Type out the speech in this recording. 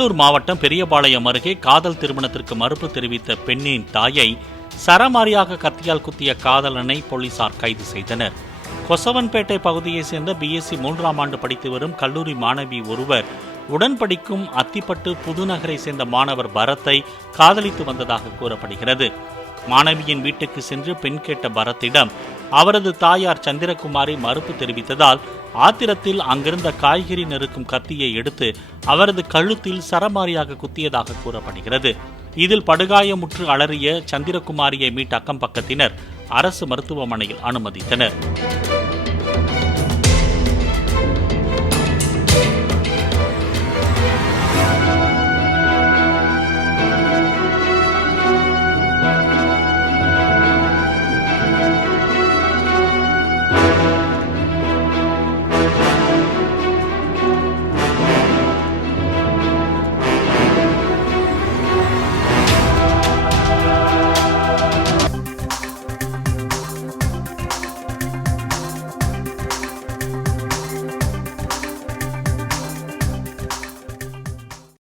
திருவள்ளூர் மாவட்டம் பெரியபாளையம் அருகே காதல் திருமணத்திற்கு மறுப்பு தெரிவித்த பெண்ணின் தாயை சரமாரியாக கத்தியால் குத்திய காதலனை போலீசார் கைது செய்தனர். கொசவன்பேட்டை பகுதியைச் சேர்ந்த பிஎஸ்சி 3ஆம் ஆண்டு படித்து வரும் கல்லூரி மாணவி ஒருவர் உடன் படிக்கும் அத்திப்பட்டு புதுநகரை சேர்ந்த மாணவர் பரத்தை காதலித்து வந்ததாக கூறப்படுகிறது. மாணவியின் வீட்டுக்கு சென்று பெண் கேட்ட பரத்திடம் அவரது தாயார் சந்திரகுமாரி மறுப்பு தெரிவித்ததால் ஆத்திரத்தில் அங்கிருந்த காய்கறி நறுக்கும் கத்தியை எடுத்து அவரது கழுத்தில் சரமாரியாக குத்தியதாக கூறப்படுகிறது. இதில் படுகாயமுற்று அலறிய சந்திரகுமாரியை மீட்ட அக்கம் பக்கத்தினர் அரசு மருத்துவமனையில் அனுமதித்தனர்.